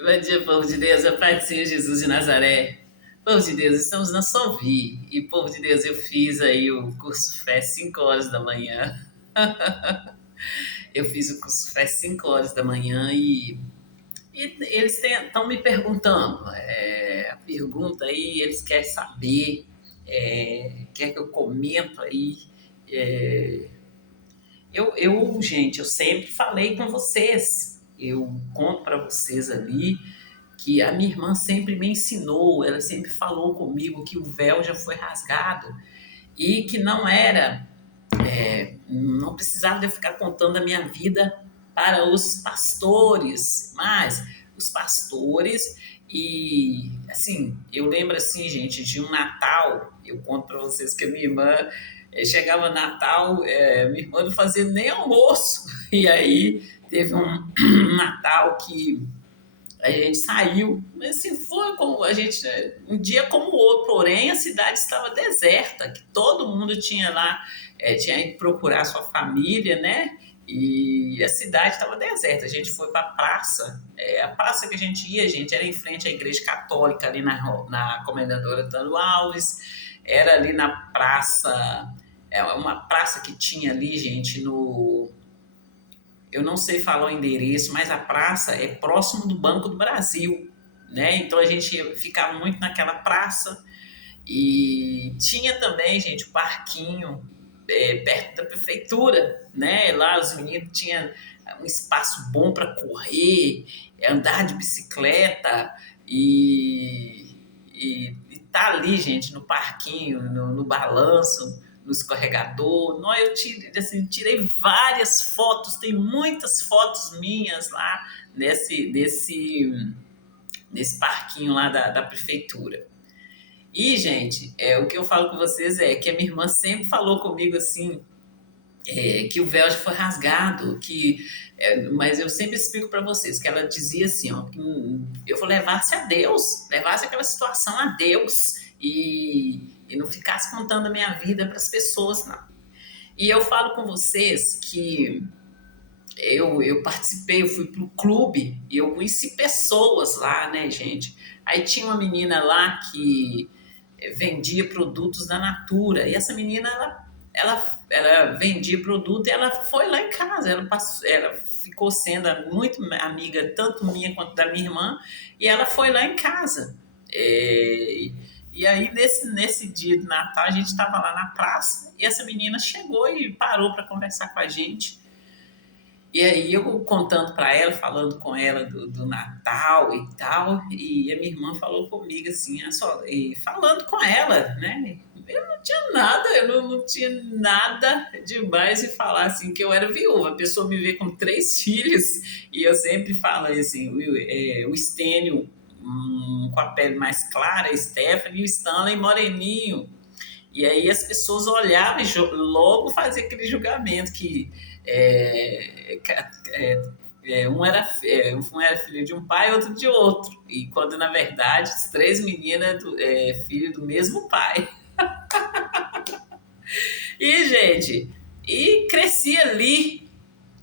Bom dia, povo de Deus, a paz do Senhor Jesus de Nazaré. Povo de Deus, estamos na Sovi. E, povo de Deus, eu fiz aí o curso Fé 5 horas da manhã. Eu fiz o curso Fé 5 horas da manhã e eles estão me perguntando. A pergunta aí, eles querem saber, quer que eu comento aí. É, gente, eu sempre falei com vocês. Eu conto para vocês ali que a minha irmã sempre me ensinou, ela sempre falou comigo que o véu já foi rasgado e que não precisava de eu ficar contando a minha vida para os pastores, mas os pastores e assim, eu lembro assim, gente, de um Natal, eu conto para vocês que a minha irmã chegava Natal, minha irmã não fazia nem almoço, e aí teve um Natal que a gente saiu, mas assim, foi como a gente, um dia como o outro, porém a cidade estava deserta, que todo mundo tinha lá, tinha ido procurar sua família, né? E a cidade estava deserta. A gente foi para a praça. A praça que a gente ia, gente, era em frente à igreja católica, ali na Comendador Antônio Alves. Era ali na praça, uma praça que tinha ali, gente, no eu não sei falar o endereço, mas a praça é próximo do Banco do Brasil, né? Então a gente ficava muito naquela praça e tinha também, gente, o parquinho perto da prefeitura, né? Lá os meninos tinham um espaço bom para correr, andar de bicicleta e tá ali, gente, no parquinho, no balanço, no escorregador. Não, tirei várias fotos, tem muitas fotos minhas lá nesse parquinho lá da prefeitura. E, gente, o que eu falo com vocês é que a minha irmã sempre falou comigo assim, que o véu já foi rasgado, mas eu sempre explico para vocês que ela dizia assim, ó, que eu vou levar-se a Deus, levar-se aquela situação a Deus e não ficasse contando a minha vida para as pessoas, não. E eu falo com vocês que eu participei, eu fui pro clube e eu conheci pessoas lá, né, gente? Aí tinha uma menina lá que vendia produtos da Natura e essa menina, ela vendia produto e ela foi lá em casa, ela ficou sendo muito amiga, tanto minha quanto da minha irmã, e ela foi lá em casa. E aí, nesse dia de Natal, a gente estava lá na praça e essa menina chegou e parou para conversar com a gente. E aí eu contando para ela, falando com ela do Natal e tal, e a minha irmã falou comigo assim, e falando com ela, né? Eu não tinha nada demais de falar assim que eu era viúva. A pessoa me vê com 3 filhos e eu sempre falo assim, o Stênio com a pele mais clara, a Stephanie e o Stanley moreninho. E aí as pessoas olhavam e logo faziam aquele julgamento que é, um era filho de um pai, outro de outro. E quando, na verdade, as 3 meninas filho do mesmo pai. E, gente, cresci ali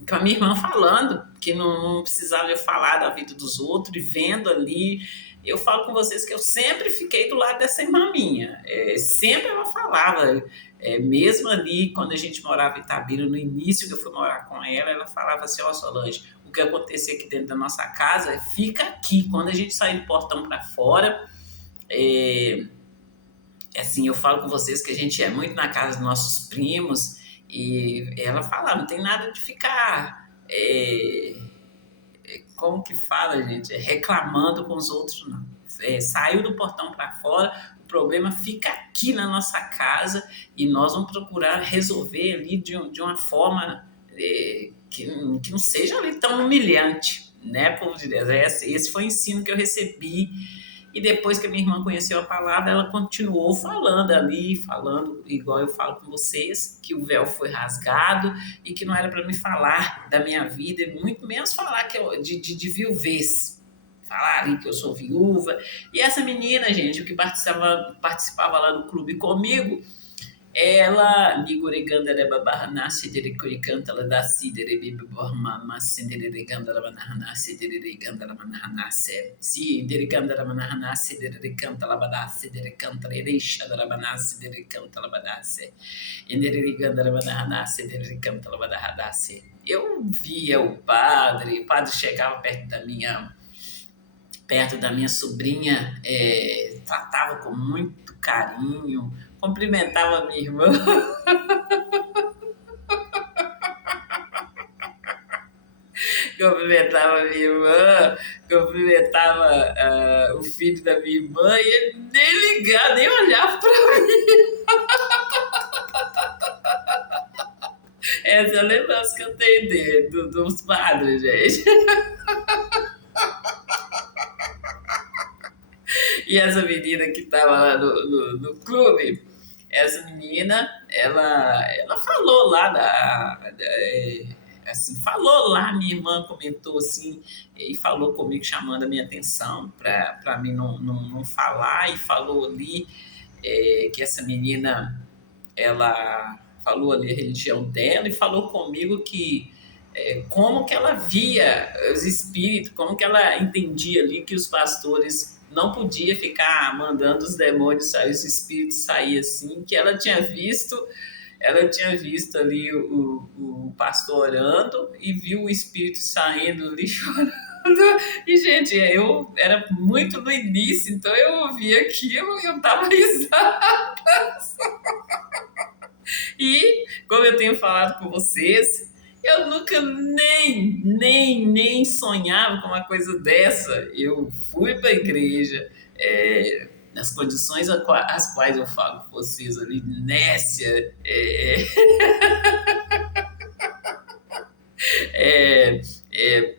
com a minha irmã falando, que não precisava eu falar da vida dos outros, e vendo ali. Eu falo com vocês que eu sempre fiquei do lado dessa irmã minha. Sempre ela falava, mesmo ali, quando a gente morava em Itabira, no início que eu fui morar com ela, ela falava assim, ó, Solange, o que acontecer aqui dentro da nossa casa, fica aqui. Quando a gente sair do portão para fora, assim, eu falo com vocês que a gente é muito na casa dos nossos primos, e ela fala, não tem nada de ficar como que fala, gente? Reclamando com os outros, não. Saiu do portão para fora, o problema fica aqui na nossa casa e nós vamos procurar resolver ali de uma forma que não seja ali tão humilhante, né, povo de Deus? Esse foi o ensino que eu recebi. E depois que a minha irmã conheceu a palavra, ela continuou falando ali, falando igual eu falo com vocês, que o véu foi rasgado e que não era para me falar da minha vida, e muito menos falar de viuvez. Falar ali que eu sou viúva. E essa menina, gente, que participava lá do clube comigo, Ela, Nigureganda Babarnasi, Dericuricanta, ela da Sidere, Biborma, Sindereganda, Labanahana, Deriganda, Labanahanasse, Si, Deriganda, Labanahanasse, Dericanta, Labadasse, Dericanta, Ereixa, Labanassi, Dericanta, Labadasse, Inderiganda, Labanahanasse, Dericanta, Labadahadasse. Eu via o padre chegava perto da minha sobrinha, tratava com muito carinho, cumprimentava a minha irmã, cumprimentava a minha irmã, cumprimentava o filho da minha irmã, e ele nem ligava, nem olhava para mim. Essa é a lembrança que eu tenho dele, dos padres, gente. E essa menina que estava lá no clube, essa menina, ela falou lá assim, falou lá, minha irmã comentou assim, e falou comigo, chamando a minha atenção para mim não falar, e falou ali que essa menina, ela falou ali a religião dela, e falou comigo que como que ela via os espíritos, como que ela entendia ali que os pastores não podia ficar mandando os demônios sair, os espíritos sair assim, que ela tinha visto ali o pastor orando e viu o espírito saindo ali chorando. E, gente, eu era muito no início, então eu ouvia aquilo e eu tava risada. E, como eu tenho falado com vocês, eu nunca nem sonhava com uma coisa dessa. Eu fui para a igreja, nas condições as quais eu falo com vocês ali, Nécia,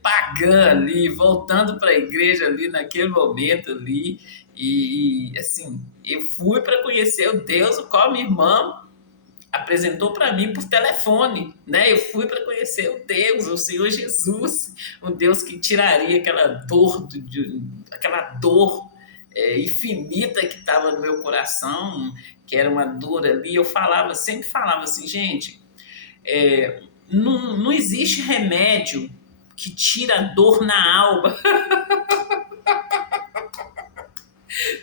pagã ali, voltando para a igreja ali naquele momento ali. E assim, eu fui para conhecer o Deus, o qual minha irmã apresentou para mim por telefone, né? Eu fui para conhecer o Deus, o Senhor Jesus, o Deus que tiraria aquela dor infinita que estava no meu coração, que era uma dor ali. Eu sempre falava assim, gente, não existe remédio que tira a dor na alma.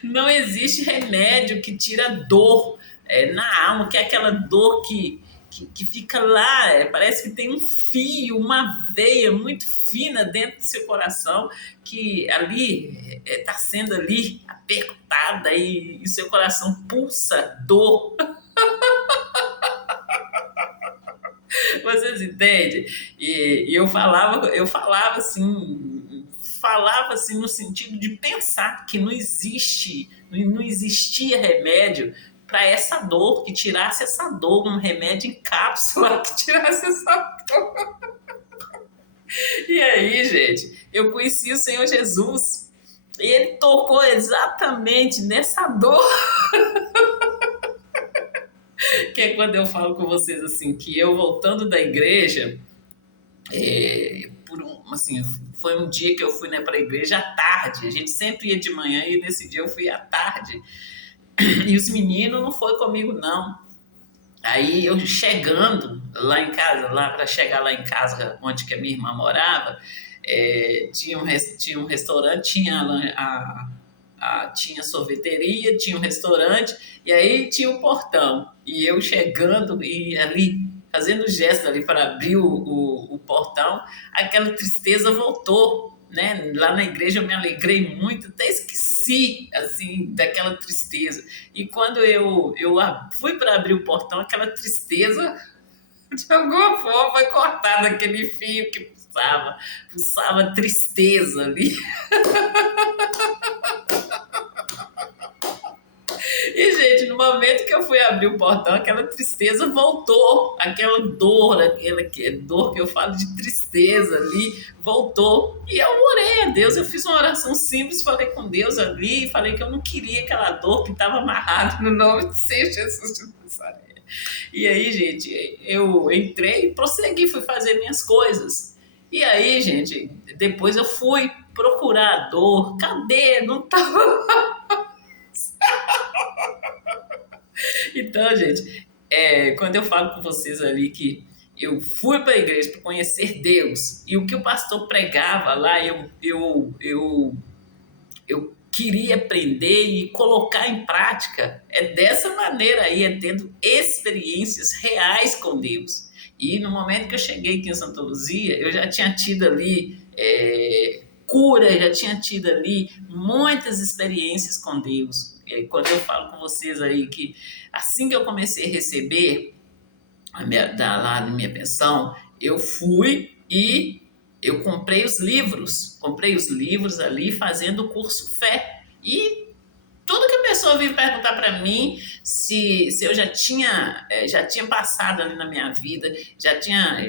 Não existe remédio que tira dor na alma, que é aquela dor que fica lá, parece que tem um fio, uma veia muito fina dentro do seu coração, que ali está sendo ali apertada e o seu coração pulsa dor. Vocês entendem? E falava assim no sentido de pensar que não existia remédio para essa dor, que tirasse essa dor, um remédio em cápsula que tirasse essa dor. E aí, gente, eu conheci o Senhor Jesus e ele tocou exatamente nessa dor. Que é quando eu falo com vocês assim, que eu voltando da igreja, assim, foi um dia que eu fui, né, para a igreja à tarde. A gente sempre ia de manhã e nesse dia eu fui à tarde. E os meninos não foram comigo, não. Aí eu chegando lá em casa, lá para chegar lá em casa, onde que a minha irmã morava, tinha um restaurante, tinha sorveteria, tinha um restaurante, e aí tinha o portão. E eu chegando e ali, fazendo gesto ali para abrir o portão, aquela tristeza voltou, né? Lá na igreja eu me alegrei muito, até esqueci, assim, daquela tristeza. E quando eu fui para abrir o portão, aquela tristeza, de alguma forma, foi cortada aquele fio que pulsava tristeza ali. E, gente, no momento que eu fui abrir o portão, aquela tristeza voltou, aquela dor que eu falo de tristeza ali, voltou. E eu orei a Deus, eu fiz uma oração simples, falei com Deus ali, falei que eu não queria aquela dor que estava amarrada no nome de Senhor Jesus de Nazaré. E aí, gente, eu entrei e prossegui, fui fazer minhas coisas. E aí, gente, depois eu fui procurar a dor, cadê? Não estava. Então, gente, quando eu falo com vocês ali que eu fui para a igreja para conhecer Deus e o que o pastor pregava lá, eu queria aprender e colocar em prática. É dessa maneira aí, é tendo experiências reais com Deus. E no momento que eu cheguei aqui em Santa Luzia, eu já tinha tido ali cura, já tinha tido ali muitas experiências com Deus. Quando eu falo com vocês aí que assim que eu comecei a receber lá na minha pensão, eu fui e eu comprei os livros ali fazendo o curso Fé. E tudo que a pessoa vive perguntar para mim se eu já tinha passado ali na minha vida,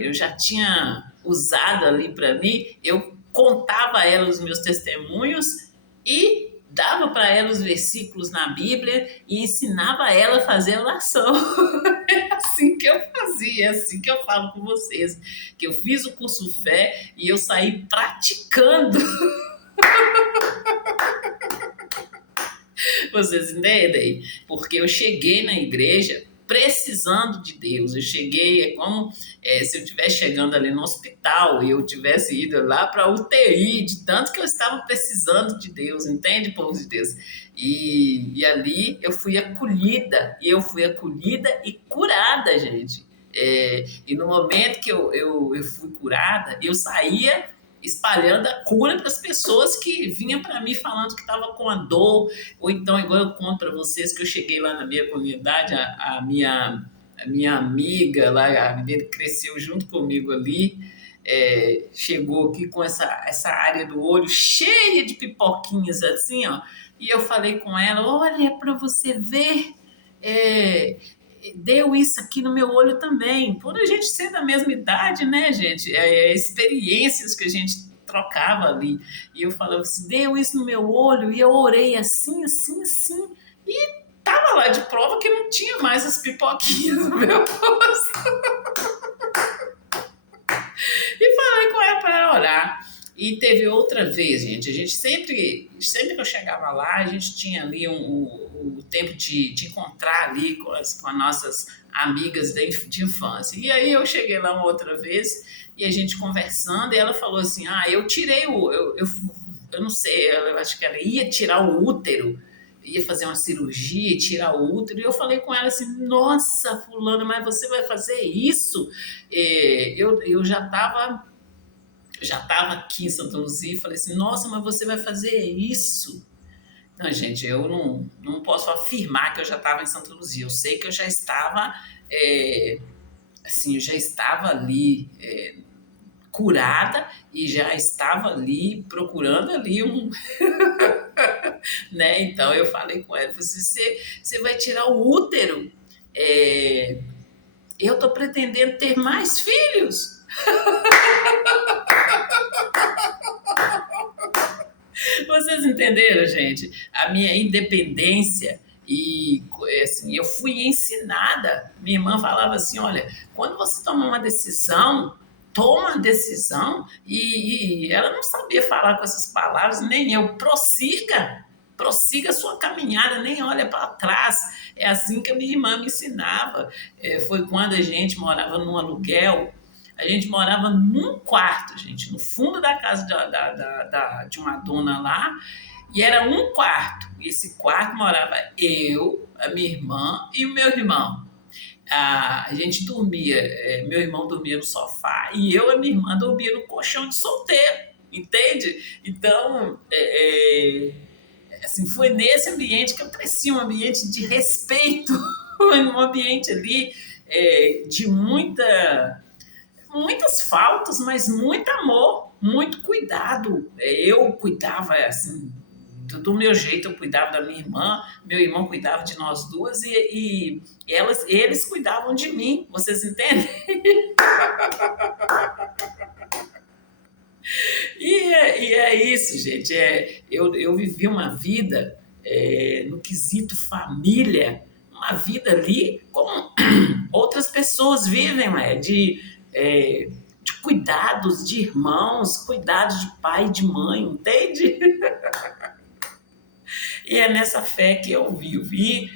eu já tinha usado ali para mim, eu contava a ela os meus testemunhos e dava para ela os versículos na Bíblia e ensinava ela a fazer oração. É assim que eu fazia, é assim que eu falo com vocês, que eu fiz o curso Fé e eu saí praticando. Vocês entendem? Porque eu cheguei na igreja precisando de Deus. Eu cheguei, é como se eu estivesse chegando ali no hospital e eu tivesse ido lá para a UTI, de tanto que eu estava precisando de Deus, entende, povo de Deus? E ali eu fui acolhida e curada, gente. E no momento que eu fui curada, eu saía espalhando a cura para as pessoas que vinham para mim falando que estava com a dor, ou então, igual eu conto para vocês, que eu cheguei lá na minha comunidade, a minha amiga lá, a menina que cresceu junto comigo ali, chegou aqui com essa área do olho cheia de pipoquinhas assim, ó, e eu falei com ela, olha para você ver, deu isso aqui no meu olho também. Por a gente ser da mesma idade, né, gente? Experiências que a gente trocava ali. E eu falava assim, deu isso no meu olho, e eu orei assim, assim, assim. E tava lá de prova que não tinha mais as pipoquinhas no meu rosto. E falei com ela para ela orar. E teve outra vez, gente, a gente sempre que eu chegava lá, a gente tinha ali o tempo de encontrar ali com as nossas amigas de infância. E aí eu cheguei lá uma outra vez e a gente conversando e ela falou assim, eu tirei eu não sei, eu acho que ela ia tirar o útero, ia fazer uma cirurgia e tirar o útero, e eu falei com ela assim, nossa, fulana, mas você vai fazer isso? Eu já estava aqui em Santa Luzia e falei assim, nossa, mas você vai fazer isso? Não, gente, eu não posso afirmar que eu já estava em Santa Luzia. Eu sei que eu já estava, eu já estava ali curada e já estava ali procurando ali né? Então eu falei com ela, falei assim, você vai tirar o útero? Eu estou pretendendo ter mais filhos. Vocês entenderam, gente? A minha independência e assim, eu fui ensinada. Minha irmã falava assim, olha, quando você toma uma decisão, toma a decisão e ela não sabia falar com essas palavras, nem eu, prossiga a sua caminhada, nem olha para trás. É assim que a minha irmã me ensinava. Foi quando a gente morava num aluguel. A gente morava num quarto, gente, no fundo da casa de uma dona lá, e era um quarto. Esse quarto morava eu, a minha irmã e o meu irmão. A gente dormia, meu irmão dormia no sofá e eu e minha irmã dormia no colchão de solteiro, entende? Então, assim, foi nesse ambiente que eu cresci, um ambiente de respeito, um ambiente ali de muitas faltas, mas muito amor, muito cuidado. Eu cuidava, assim, do meu jeito, eu cuidava da minha irmã, meu irmão cuidava de nós duas e eles cuidavam de mim, vocês entendem? E é isso, gente. Eu vivi uma vida no quesito família, uma vida ali como outras pessoas vivem, de cuidados de irmãos, cuidados de pai e de mãe, entende? E é nessa fé que eu vivi.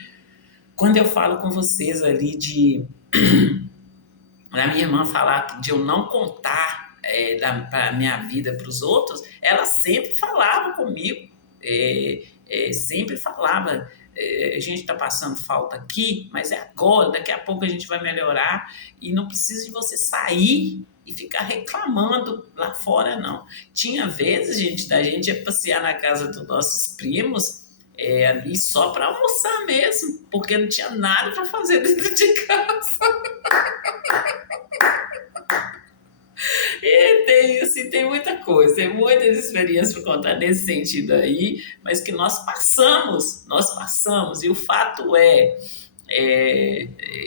quando eu falo com vocês ali da minha irmã falar de eu não contar para minha vida para os outros, ela sempre falava comigo, sempre falava, a gente está passando falta aqui, mas é agora, daqui a pouco a gente vai melhorar e não precisa de você sair e ficar reclamando lá fora, não. Tinha vezes, gente, da gente ia passear na casa dos nossos primos, ali só para almoçar mesmo, porque não tinha nada para fazer dentro de casa. E tem, assim, tem muita coisa, tem muitas experiências para contar nesse sentido aí, mas que nós passamos, e o fato é,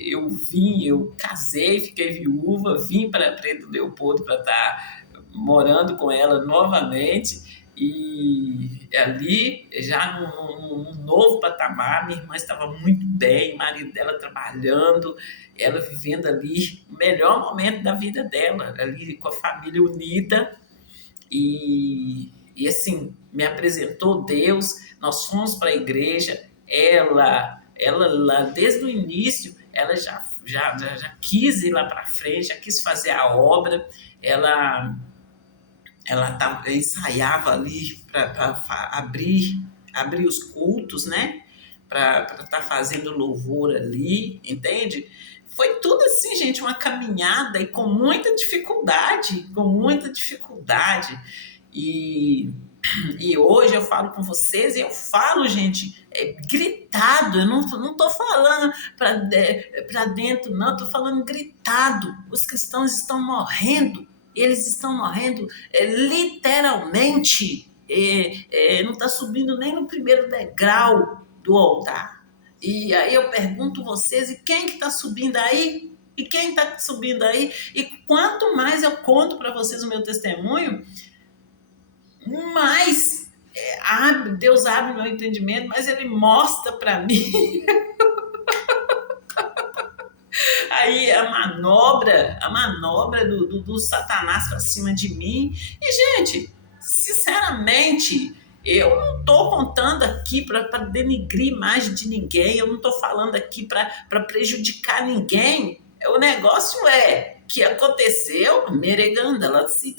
eu casei, fiquei viúva, vim para Preto Leopoldo para estar morando com ela novamente, e ali, já num novo patamar, minha irmã estava muito bem, o marido dela trabalhando, ela vivendo ali o melhor momento da vida dela, ali com a família unida, e assim, me apresentou Deus, nós fomos para a igreja, ela lá desde o início, ela já quis ir lá para frente, já quis fazer a obra, ela, ela ensaiava ali para abrir os cultos, né? Para estar fazendo louvor ali, entende? Foi tudo assim, gente, uma caminhada e com muita dificuldade. E, e hoje eu falo com vocês e eu falo, gente, gritado, eu não estou falando para dentro, não, estou falando gritado. Os cristãos estão morrendo, eles estão morrendo literalmente, não está subindo nem no primeiro degrau do altar. E aí eu pergunto vocês, e quem que está subindo aí? E quem está subindo aí? E quanto mais eu conto para vocês o meu testemunho, mais Deus abre meu entendimento, mas Ele mostra para mim aí a manobra do Satanás para cima de mim. E, gente, sinceramente, eu não estou contando aqui para denigrir a imagem de ninguém, eu não estou falando aqui para prejudicar ninguém. O negócio que aconteceu, mereganda, ela se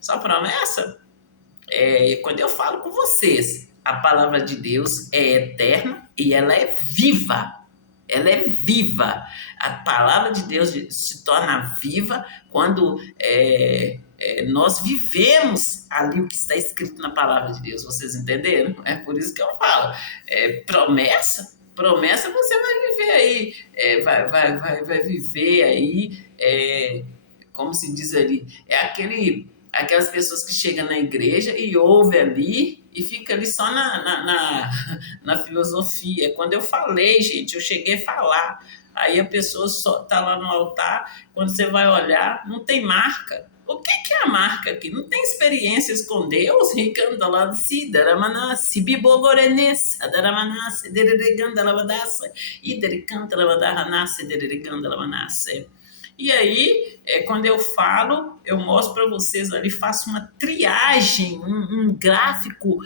só promessa. Quando eu falo com vocês, a palavra de Deus é eterna e ela é viva. Ela é viva. A palavra de Deus se torna viva quando nós vivemos ali o que está escrito na palavra de Deus. Vocês entenderam? É por isso que eu falo. Promessa você vai viver aí. Vai viver aí, como se diz ali, aquelas pessoas que chegam na igreja e ouvem ali e fica ali só na filosofia. Quando eu falei, gente, eu cheguei a falar, aí a pessoa só está lá no altar, quando você vai olhar, não tem marca. O que é a marca aqui? Não tem experiências com Deus? Ricanda lá de si, daramanassi, bibogorenessa, daramanassi, dereganda lavadassa, idericanta lavadaranassi, dereganda lavanasse. E aí, quando eu falo, eu mostro para vocês ali, faço uma triagem, um gráfico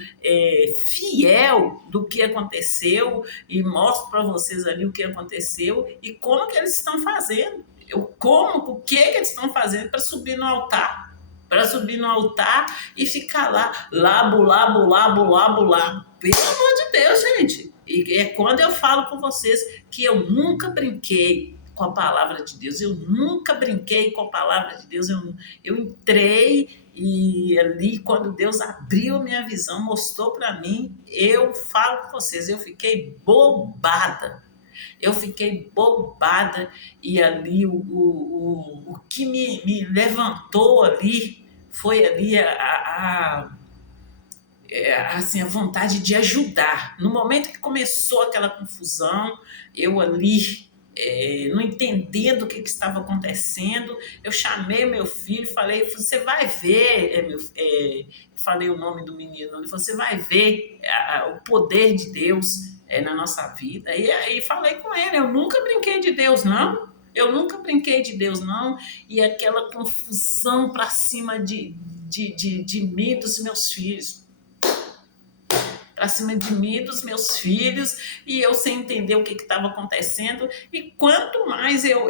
fiel do que aconteceu e mostro para vocês ali o que aconteceu e como que eles estão fazendo. O que eles estão fazendo para subir no altar. Para subir no altar e ficar lá, labo, labo, labo, labo, labo. Pelo amor de Deus, gente. E é quando eu falo com vocês que eu nunca brinquei com a palavra de Deus. Eu nunca brinquei com a palavra de Deus. Eu entrei e ali, quando Deus abriu minha visão, mostrou para mim, eu falo com vocês, eu fiquei bobada. Eu fiquei bobada e ali o que me levantou ali foi ali assim, a vontade de ajudar. No momento que começou aquela confusão, eu ali não entendendo o que estava acontecendo, eu chamei meu filho e falei, você vai ver, falei o nome do menino, você vai ver o poder de Deus na nossa vida. E aí falei com ele, eu nunca brinquei de Deus, não. Eu nunca brinquei de Deus, não. E aquela confusão para cima de mim e dos meus filhos. para cima de mim, dos meus filhos, e eu sem entender o que estava acontecendo. E quanto mais eu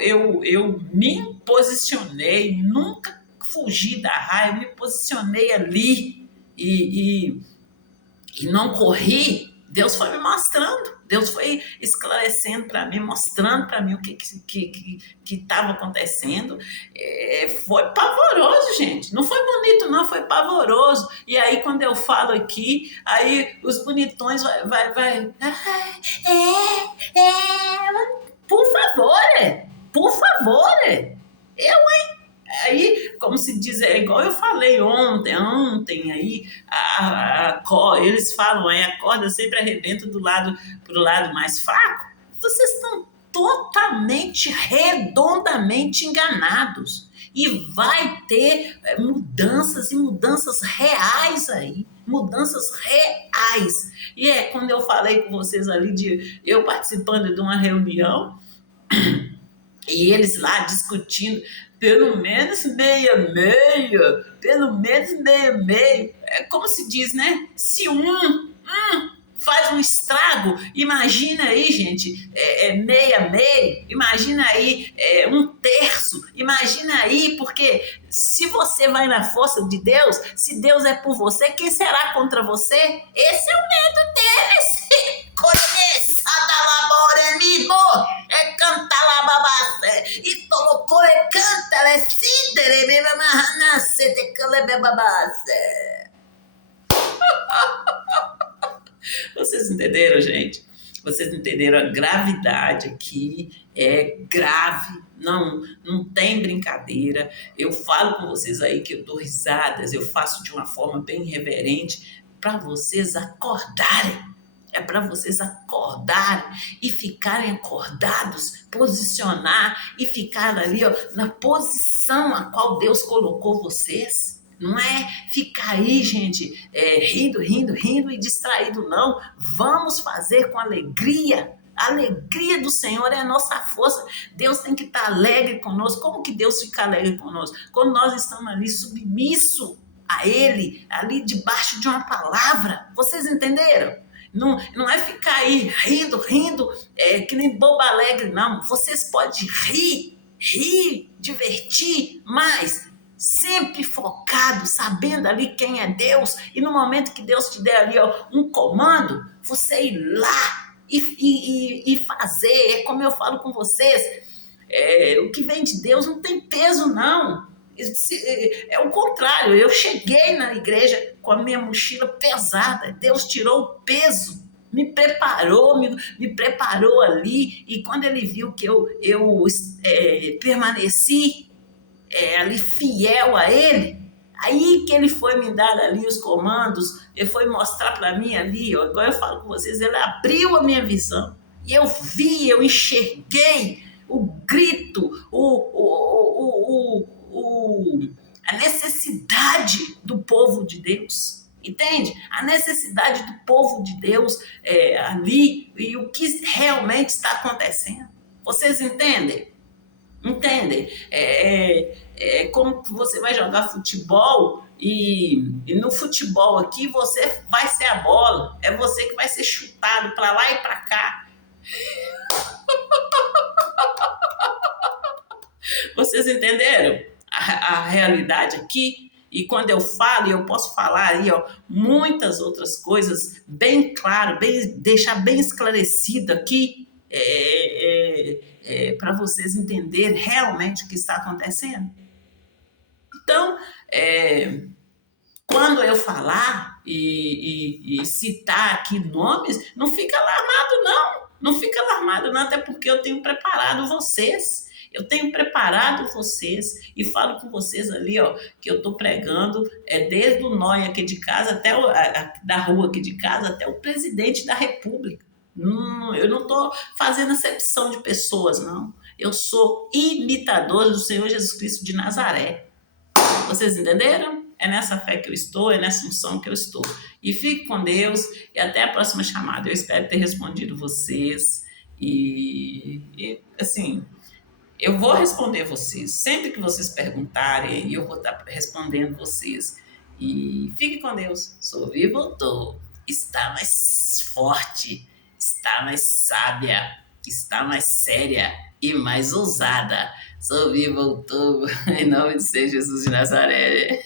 me posicionei, nunca fugi da raiva, me posicionei ali e não corri, Deus foi me mostrando, Deus foi esclarecendo para mim, mostrando para mim o que estava acontecendo. Foi pavoroso, gente. Não foi bonito, não, foi pavoroso. E aí, quando eu falo aqui, aí os bonitões vai. Por favor, por favor. Aí, como se diz, é igual eu falei ontem aí, eles falam, a corda sempre arrebenta pro lado mais fraco. Vocês estão totalmente, redondamente enganados. E vai ter mudanças e mudanças reais aí. Mudanças reais. E quando eu falei com vocês ali, eu participando de uma reunião, e eles lá discutindo, pelo menos meia-meia, pelo menos meia-meia. É como se diz, né? Se faz um estrago, imagina aí, gente, meia-meia, imagina aí um terço, imagina aí, porque se você vai na força de Deus, se Deus é por você, quem será contra você? Esse é o medo deles. Conhecada laborelimo, canta lá babacé, e colocou canta le sidere beba mahana se te cale beba babacé. Vocês entenderam, gente? Vocês entenderam a gravidade aqui? É grave, não tem brincadeira. Eu falo com vocês aí que eu dou risadas, eu faço de uma forma bem reverente para vocês acordarem. É para vocês acordarem e ficarem acordados, posicionar e ficar ali, ó, na posição a qual Deus colocou vocês. Não é ficar aí, gente, rindo e distraído, não. Vamos fazer com alegria. A alegria do Senhor é a nossa força. Deus tem que estar alegre conosco. Como que Deus fica alegre conosco? Quando nós estamos ali submissos a Ele, ali debaixo de uma palavra. Vocês entenderam? Não é ficar aí rindo, que nem bobo alegre, não. Vocês podem rir, divertir, mas sempre focado, sabendo ali quem é Deus, e no momento que Deus te der ali, ó, um comando, você ir lá e fazer. É como eu falo com vocês, o que vem de Deus não tem peso, não. É o contrário, eu cheguei na igreja com a minha mochila pesada, Deus tirou o peso, me preparou ali, e quando ele viu que eu permaneci ali fiel a ele, aí que ele foi me dar ali os comandos, ele foi mostrar para mim ali, ó, igual eu falo com vocês, ele abriu a minha visão, e eu vi, eu enxerguei o grito, a necessidade do povo de Deus, entende? A necessidade do povo de Deus ali, e o que realmente está acontecendo. Vocês entendem? Entendem? É como que você vai jogar futebol e no futebol aqui você vai ser a bola, é você que vai ser chutado para lá e para cá. Vocês entenderam a realidade aqui? E quando eu falo, eu posso falar aí, ó, muitas outras coisas bem claro, deixar bem esclarecido aqui, para vocês entenderem realmente o que está acontecendo. Então, quando eu falar e citar aqui nomes, não fica alarmado, não. Não fica alarmado, não, até porque eu tenho preparado vocês. Eu tenho preparado vocês e falo com vocês ali, ó, que eu estou pregando desde o Noia aqui de casa, até da rua aqui de casa, até o presidente da República. Eu não estou fazendo acepção de pessoas, não. Eu sou imitador do Senhor Jesus Cristo de Nazaré. Vocês entenderam? É nessa fé que eu estou, é nessa unção que eu estou. E fique com Deus e até a próxima chamada. Eu espero ter respondido vocês. E assim, eu vou responder vocês. Sempre que vocês perguntarem, eu vou estar respondendo vocês. E fique com Deus. Sou vivo, estou. está mais forte, está mais sábia, está mais séria e mais ousada. Sou viva, voltou, em nome de Senhor Jesus de Nazaré.